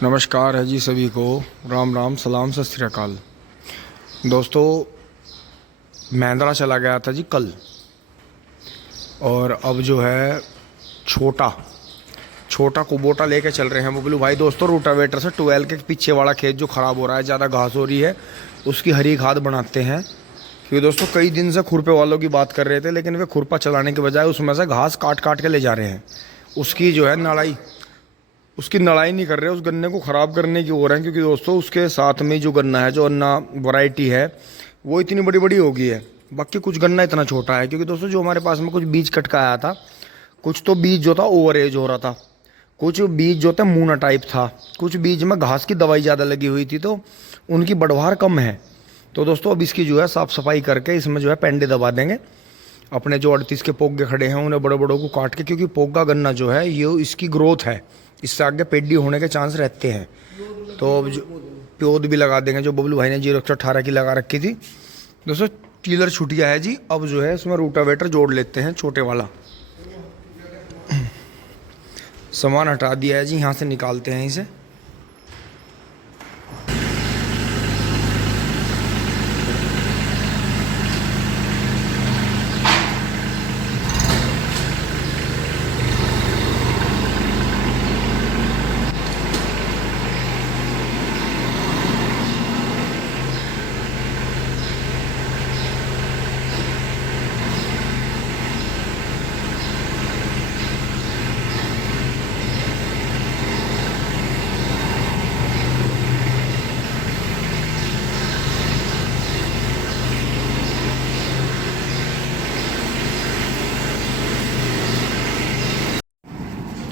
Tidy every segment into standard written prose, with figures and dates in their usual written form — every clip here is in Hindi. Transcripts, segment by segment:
नमस्कार है जी सभी को। राम राम, सलाम, सत श्री अकाल। दोस्तों, महिंद्रा चला गया था जी कल, और अब जो है छोटा छोटा कुबोटा लेके चल रहे हैं बबलू भाई। दोस्तों, रूटावेटर से 12 के पीछे वाला खेत जो ख़राब हो रहा है, ज़्यादा घास हो रही है, उसकी हरी खाद बनाते हैं। क्योंकि दोस्तों कई दिन से खुरपे वालों की बात कर रहे थे, लेकिन वे खुरपा चलाने के बजाय उसमें से घास काट काट के ले जा रहे हैं। उसकी जो है उसकी नड़ाई नहीं कर रहे, उस गन्ने को ख़राब करने की ओर है। क्योंकि दोस्तों उसके साथ में जो गन्ना है, जो अन्ना वैरायटी है, वो इतनी बड़ी बड़ी हो गई है। बाकी कुछ गन्ना इतना छोटा है। क्योंकि दोस्तों जो हमारे पास में कुछ बीज कट का आया था, कुछ तो बीज जो था ओवर एज हो रहा था, कुछ बीज जो था मूना टाइप था, कुछ बीज में घास की दवाई ज़्यादा लगी हुई थी, तो उनकी बढ़वार कम है। तो दोस्तों अब इसकी जो है साफ़ सफाई करके इसमें जो है पेंडे दबा देंगे। अपने जो 38 के पोगे खड़े हैं उन्हें बड़े बड़ों को काट के, क्योंकि पोगा गन्ना जो है ये इसकी ग्रोथ है, इससे आगे पेडी होने के चांस रहते हैं। तो अब जो प्योद भी लगा देंगे, जो बबलू भाई ने 0-18 की लगा रखी थी। दोस्तों टीलर छूट गया है जी, अब जो है इसमें रूटावेटर जोड़ लेते हैं छोटे वाला। सामान हटा दिया है जी, यहाँ से निकालते हैं इसे।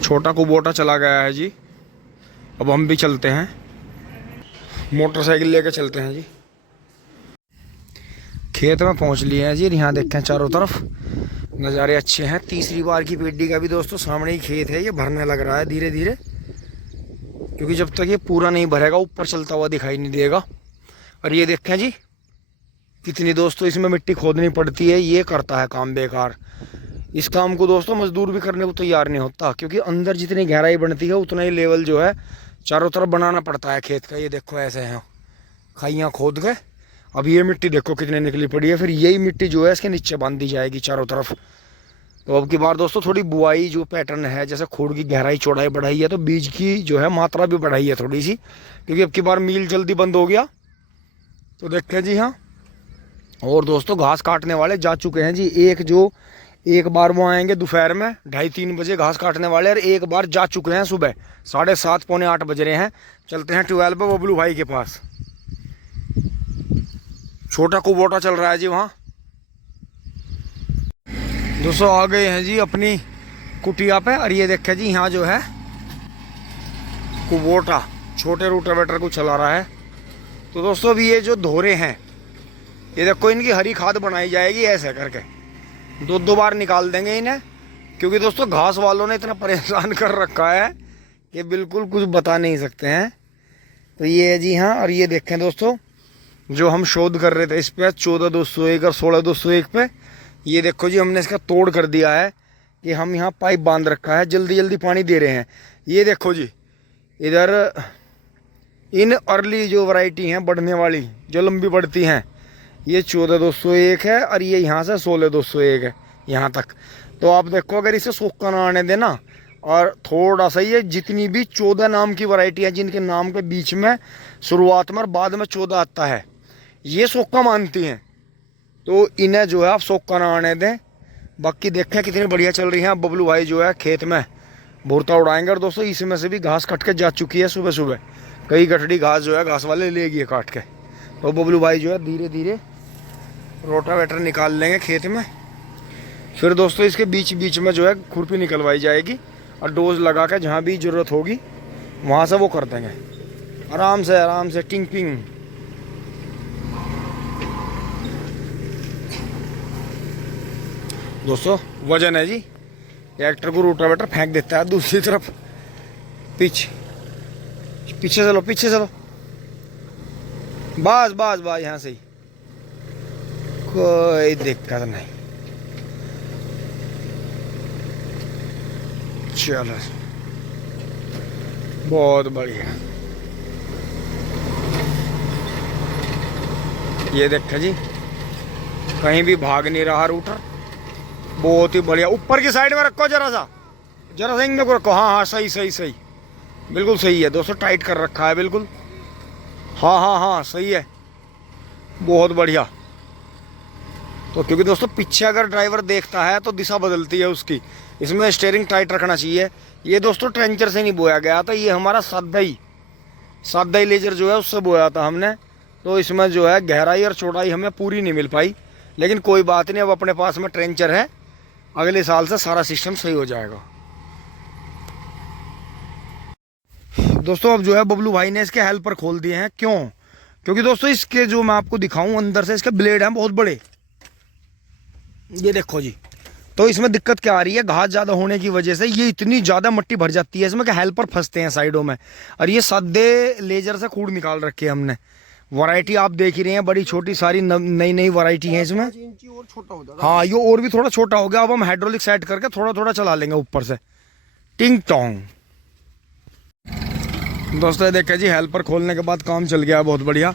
छोटा कुबोटा चला गया है जी, अब हम भी चलते हैं, मोटरसाइकिल लेके चलते हैं जी। खेत में पहुंच लिए हैं जी। यहाँ देखें चारों तरफ नज़ारे अच्छे हैं। तीसरी बार की पेडी का भी दोस्तों सामने ही खेत है, ये भरने लग रहा है धीरे धीरे। क्योंकि जब तक ये पूरा नहीं भरेगा ऊपर चलता हुआ दिखाई नहीं देगा। और ये देखें जी कितनी दोस्तों इसमें मिट्टी खोदनी पड़ती है, ये करता है काम बेकार। इस काम को दोस्तों मजदूर भी करने को तैयार नहीं होता, क्योंकि अंदर जितनी गहराई बनती है उतना ही लेवल जो है चारों तरफ बनाना पड़ता है खेत का। ये देखो ऐसे हैं खाइयाँ खोद के। अब ये मिट्टी देखो कितनी निकली पड़ी है, फिर यही मिट्टी जो है इसके नीचे बांध दी जाएगी चारों तरफ। तो अब की बार दोस्तों थोड़ी बुआई जो पैटर्न है, जैसे खोड़ की गहराई चौड़ाई बढ़ाई है, तो बीज की जो है मात्रा भी बढ़ाई है थोड़ी सी, क्योंकि अब की बार मील जल्दी बंद हो गया। तो देखते जी हाँ। और दोस्तों घास काटने वाले जा चुके हैं जी। एक बार वो आएंगे दोपहर में 2:30-3 बजे घास काटने वाले, और एक बार जा चुके हैं सुबह 7:30 पौने 8 बज रहे हैं। चलते हैं 12 पे बबलू भाई के पास। छोटा कुबोटा चल रहा है जी वहाँ। दोस्तों आ गए हैं जी अपनी कुटिया पे, और ये देखें जी यहाँ जो है कुबोटा छोटे रूटावेटर को चला रहा है। तो दोस्तों अभी ये जो धोरे हैं, ये देखो इनकी हरी खाद बनाई जाएगी ऐसे करके। 2 बार निकाल देंगे इन्हें, क्योंकि दोस्तों घास वालों ने इतना परेशान कर रखा है कि बिल्कुल कुछ बता नहीं सकते हैं। तो ये है जी हाँ। और ये देखें दोस्तों जो हम शोध कर रहे थे इस पे 14,201 और 16,201 पे, ये देखो जी हमने इसका तोड़ कर दिया है कि हम यहाँ पाइप बांध रखा है, जल्दी जल्दी पानी दे रहे हैं। ये देखो जी इधर इन अर्ली जो वैरायटी हैं बढ़ने वाली, जो लंबी बढ़ती हैं, ये 14,201 है, और ये यहाँ से 16,201 है यहाँ तक। तो आप देखो अगर इसे सोखा ना आने देना, और थोड़ा सा ये जितनी भी 14 नाम की वैरायटी है, जिनके नाम के बीच में शुरुआत में और बाद में 14 आता है, ये सोखा मानती हैं, तो इन्हें जो है आप सोखा ना आने दें। बाकी देखें कितनी बढ़िया चल रही हैं। अब बबलू भाई जो है खेत में भुरता उड़ाएंगे। और दोस्तों इसमें से भी घास कट के जा चुकी है सुबह सुबह, कई गठड़ी घास जो है घास वाले ले गए काट के। तो बबलू भाई जो है धीरे धीरे रोटावेटर निकाल लेंगे खेत में। फिर दोस्तों इसके बीच बीच में जो है खुरपी निकलवाई जाएगी, और डोज लगा के जहाँ भी ज़रूरत होगी वहाँ से वो कर देंगे आराम से टिंग पिंग। दोस्तों वजन है जी, ट्रैक्टर को रोटावेटर फेंक देता है दूसरी तरफ। पीछे चलो बस यहाँ से ही, कोई दिक्कत नहीं। चलो बहुत बढ़िया। ये देखें जी, कहीं भी भाग नहीं रहा रूटर, बहुत ही बढ़िया। ऊपर की साइड में रखो जरा सा इनमें को रखो। हाँ हाँ, सही सही सही, बिल्कुल सही है दोस्तों, टाइट कर रखा है बिल्कुल। हाँ हाँ हाँ, सही है, बहुत बढ़िया। तो क्योंकि दोस्तों पीछे अगर ड्राइवर देखता है तो दिशा बदलती है उसकी, इसमें स्टीयरिंग टाइट रखना चाहिए। ये दोस्तों ट्रेंचर से नहीं बोया गया था, ये हमारा सादा ही लेजर जो है उससे बोया था हमने। तो इसमें जो है गहराई और चौड़ाई हमें पूरी नहीं मिल पाई, लेकिन कोई बात नहीं, अब अपने पास में ट्रेंचर है, अगले साल से सारा सिस्टम सही हो जाएगा। दोस्तों अब जो है बबलू भाई ने इसके हेल्पर खोल दिए हैं। क्यों? क्योंकि दोस्तों इसके जो मैं आपको दिखाऊं अंदर से, इसके ब्लेड हैं बहुत बड़े, ये देखो जी। तो इसमें दिक्कत क्या आ रही है, घास ज़्यादा होने की वजह से ये इतनी ज़्यादा मिट्टी भर जाती है इसमें कि हेल्पर फंसते हैं साइडों में। और ये सादे लेजर से खूड़ निकाल रखे हैं हमने। वैरायटी आप देख ही रहे हैं, बड़ी छोटी सारी नई नई वैरायटी है इसमें। और छोटा हो जाएगा। हाँ, ये और भी थोड़ा छोटा हो गया। अब हम हाइड्रोलिक सेट करके थोड़ा थोड़ा चला लेंगे ऊपर से, टिंग टोंग। दोस्तों ये देखें जी, हेल्पर खोलने के बाद काम चल गया बहुत बढ़िया।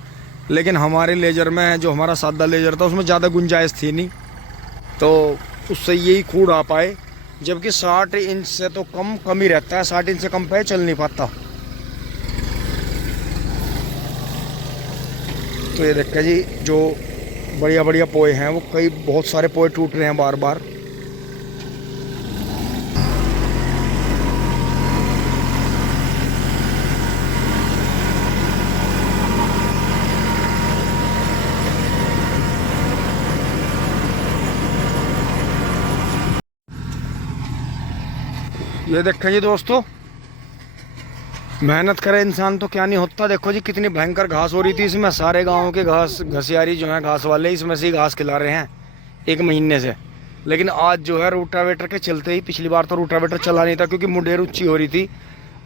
लेकिन हमारे लेजर में, जो हमारा सादा लेजर था, उसमें ज़्यादा गुंजाइश थी नहीं, तो उससे यही खूड़ आ पाए। जबकि 60 इंच से तो कम ही रहता है, 60 इंच से कम पे चल नहीं पाता। तो ये देखें जी, जो बढ़िया बढ़िया पोए हैं, वो बहुत सारे पोए टूट रहे हैं बार बार। ये देखें जी दोस्तों, मेहनत करे इंसान तो क्या नहीं होता। देखो जी कितनी भयंकर घास हो रही थी इसमें, सारे गांव के घसियारी जो है घास वाले, इसमें से ही घास खिला रहे हैं 1 महीने से। लेकिन आज जो है रोटावेटर के चलते ही, पिछली बार तो रोटावेटर चला नहीं था क्योंकि मुंडेर ऊंची हो रही थी,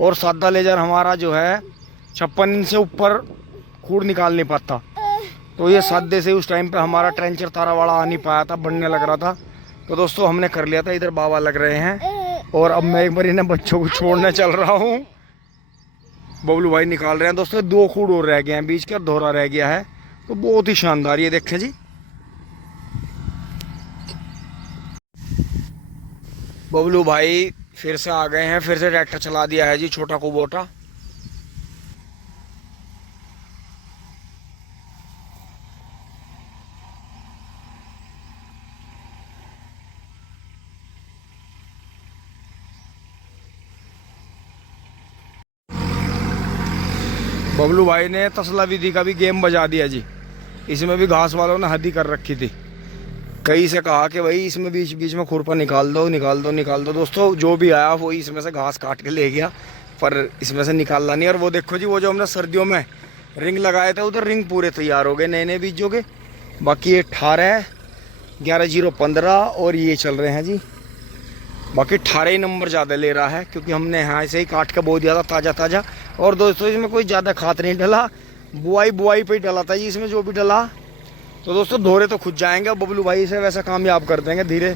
और सादा लेजर हमारा जो है 56 इंच से ऊपर खूड़ निकाल नहीं पाता। तो ये सादे से उस टाइम पे हमारा ट्रेंचर तारावाड़ा आ नहीं पाया था, बनने लग रहा था। तो दोस्तों हमने कर लिया था। इधर बाबा लग रहे हैं, और अब मैं एक बार इन्हें बच्चों को छोड़ने चल रहा हूँ। बबलू भाई निकाल रहे हैं दोस्तों, 2 खूड़ और रह गए हैं बीच का, दोहरा रह गया है। तो बहुत ही शानदार, ये देखें जी, बबलू भाई फिर से आ गए हैं, फिर से ट्रैक्टर चला दिया है जी, छोटा कुबोटा। बबलू भाई ने तसला विधि का भी गेम बजा दिया जी। इसमें भी घास वालों ने हद ही कर रखी थी। कई से कहा कि भाई इसमें बीच बीच में खुरपा निकाल दो निकाल दो निकाल दो। दोस्तों जो भी आया वो इसमें से घास काट के ले गया, पर इसमें से निकालना नहीं। और वो देखो जी, वो जो हमने सर्दियों में रिंग लगाए थे, उधर रिंग पूरे तैयार हो गए नए नए बीजों के। बाकी ये 18 11-0-15 और ये चल रहे हैं जी। बाकी 18 ही नंबर ज़्यादा ले रहा है, क्योंकि हमने यहाँ से ही काट के बो दिया था ताज़ा ताज़ा। और दोस्तों इसमें कोई ज़्यादा खाद नहीं डला, बुआई पे ही डला था जी इसमें जो भी डला। तो दोस्तों धोरे तो खुद जाएंगे, बबलू भाई से वैसा कामयाब कर देंगे धीरे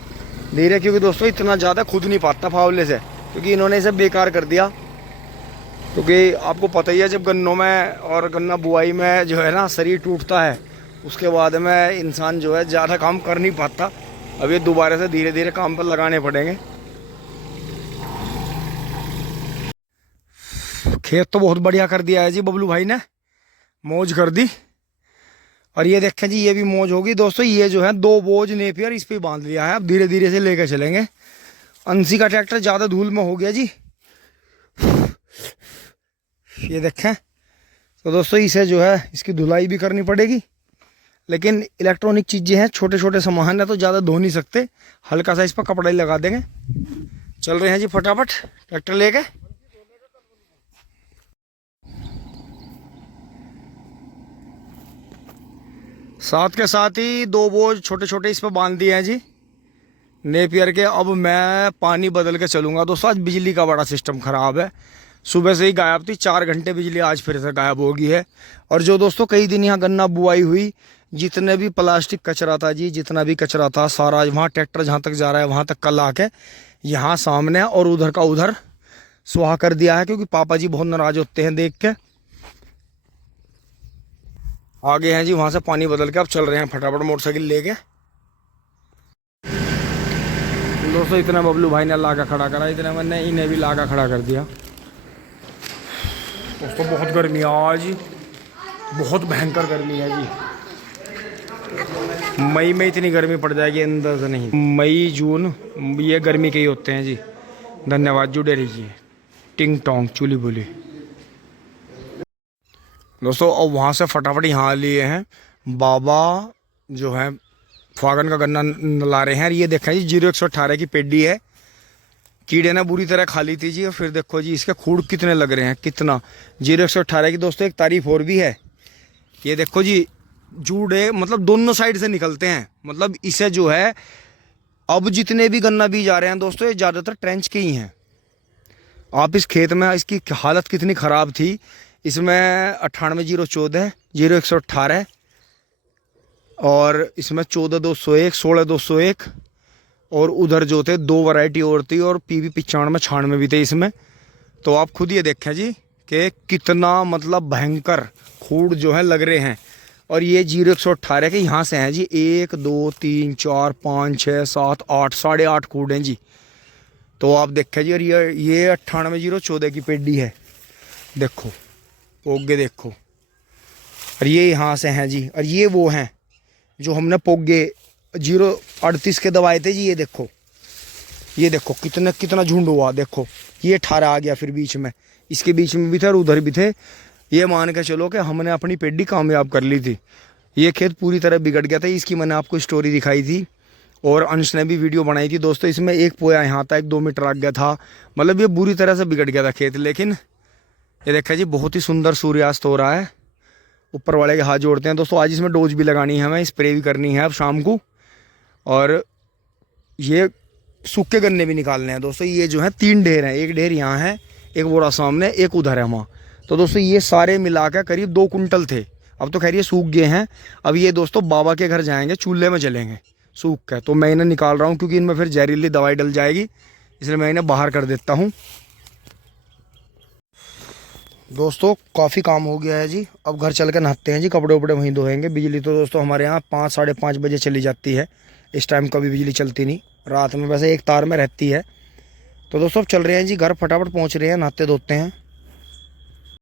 धीरे, क्योंकि दोस्तों इतना ज़्यादा खुद नहीं पाता फावले से, क्योंकि इन्होंने इसे बेकार कर दिया। क्योंकि आपको पता ही है, जब गन्नों में और गन्ना बुआई में जो है ना शरीर टूटता है, उसके बाद में इंसान जो है ज़्यादा काम कर नहीं पाता। अब ये दोबारा से धीरे धीरे काम पर लगाने पड़ेंगे। खेत तो बहुत बढ़िया कर दिया है जी बबलू भाई ने, मौज कर दी। और ये देखें जी, ये भी मौज होगी दोस्तों। ये जो है 2 बोझ नेपियर इस पे बांध लिया है, अब धीरे धीरे से लेकर चलेंगे। 80 का ट्रैक्टर ज़्यादा धूल में हो गया जी, ये देखें। तो दोस्तों इसे जो है इसकी धुलाई भी करनी पड़ेगी, लेकिन इलेक्ट्रॉनिक चीज़ें हैं, छोटे छोटे सामान है तो ज़्यादा धो नहीं सकते, हल्का सा इस पर कपड़ा ही लगा देंगे। चल रहे हैं जी फटाफट ट्रैक्टर लेके। साथ के साथ ही 2 बोझ छोटे छोटे इस पर बांध दिए हैं जी नेपियर के। अब मैं पानी बदल के चलूँगा दोस्तों। आज बिजली का बड़ा सिस्टम ख़राब है, सुबह से ही गायब थी, 4 घंटे बिजली आज फिर से गायब हो गई है। और जो दोस्तों कई दिन यहाँ गन्ना बुआई हुई, जितने भी प्लास्टिक कचरा था जी, जितना भी कचरा था सारा वहाँ ट्रैक्टर जहाँ तक जा रहा है वहाँ तक कल आके यहाँ सामने और उधर का उधर सुहा कर दिया है, क्योंकि पापा जी बहुत नाराज़ होते हैं देख के। आगे हैं जी, वहाँ से पानी बदल के अब चल रहे हैं फटाफट मोटरसाइकिल लेके। दोस्तों इतना बबलू भाई ने ला के खड़ा करा, इतना मैंने इन्हें भी ला के खड़ा कर दिया। दोस्तों बहुत गर्मी है आज, बहुत भयंकर गर्मी है जी। मई में इतनी गर्मी पड़ जाएगी अंदर से नहीं। मई जून ये गर्मी के ही होते हैं जी। धन्यवाद, जुड़े रहिए। टिंग टोंग चूली बोली। दोस्तों अब वहाँ से फटाफट यहाँ लिए हैं बाबा जो है फागन का गन्ना ला रहे हैं। ये देखें जी 0118 की पेडी है, कीड़े ने बुरी तरह खा ली थी जी। और फिर देखो जी इसके खूड़ कितने लग रहे हैं, कितना 0118 की। दोस्तों एक तारीफ और भी है, ये देखो जी जूड़े मतलब दोनों साइड से निकलते हैं। मतलब इसे जो है अब जितने भी गन्ना बीज आ रहे हैं दोस्तों ये ज़्यादातर ट्रेंच के ही हैं। आप इस खेत में इसकी हालत कितनी ख़राब थी। इसमें 98-014, 0118 और इसमें 14-201, 16-201 और उधर जो थे 2 वैरायटी और थी और PB 95-96 भी थे इसमें। तो आप खुद ये देखें जी कि कितना मतलब भयंकर खूड़ जो है लग रहे हैं। और ये 0118 के यहाँ से हैं जी 1 2 3 4 5 6 7 8 8.5 खूड़ हैं जी। तो आप देखें जी। और ये 98-014 की पेडी है, देखो पोगे देखो। और ये यहाँ से हैं जी। और ये वो हैं जो हमने पोगे 038 के दवाए थे जी। ये देखो कितना झुंड हुआ। देखो ये 18 आ गया, फिर बीच में इसके बीच में भी थे और उधर भी थे। ये मान के चलो कि हमने अपनी पेडी कामयाब कर ली थी। ये खेत पूरी तरह बिगड़ गया था, इसकी मैंने आपको स्टोरी दिखाई थी और अंश ने भी वीडियो बनाई थी। दोस्तों इसमें एक पोया यहाँ था, 2 मीटर आ गया था। मतलब ये बुरी तरह से बिगड़ गया था खेत। लेकिन ये देखा जी बहुत ही सुंदर सूर्यास्त हो रहा है। ऊपर वाले के हाथ जोड़ते हैं दोस्तों। आज इसमें डोज भी लगानी है, हमें स्प्रे भी करनी है अब शाम को। और ये सूखे गन्ने भी निकालने हैं दोस्तों। ये जो है 3 ढेर हैं, एक ढेर यहाँ है, एक बोरा सामने, एक उधर है वहाँ। तो दोस्तों ये सारे मिला कर करीब 2 कुंटल थे। अब तो खैर ये सूख गए हैं। अब ये दोस्तों बाबा के घर जाएंगे, चूल्हे में जलेंगे सूख के। तो मैं इन्हें निकाल रहा हूँ क्योंकि इनमें फिर जहरीली दवाई डल जाएगी, इसलिए मैं इन्हें बाहर कर देता हूँ। दोस्तों काफ़ी काम हो गया है जी, अब घर चल के नहाते हैं जी, कपड़े उपड़े वहीं धोएंगे। बिजली तो दोस्तों हमारे यहाँ 5 साढ़े 5 बजे चली जाती है। इस टाइम कभी बिजली चलती नहीं, रात में वैसे एक तार में रहती है। तो दोस्तों अब चल रहे हैं जी घर, फटाफट पहुँच रहे हैं, नहाते धोते हैं।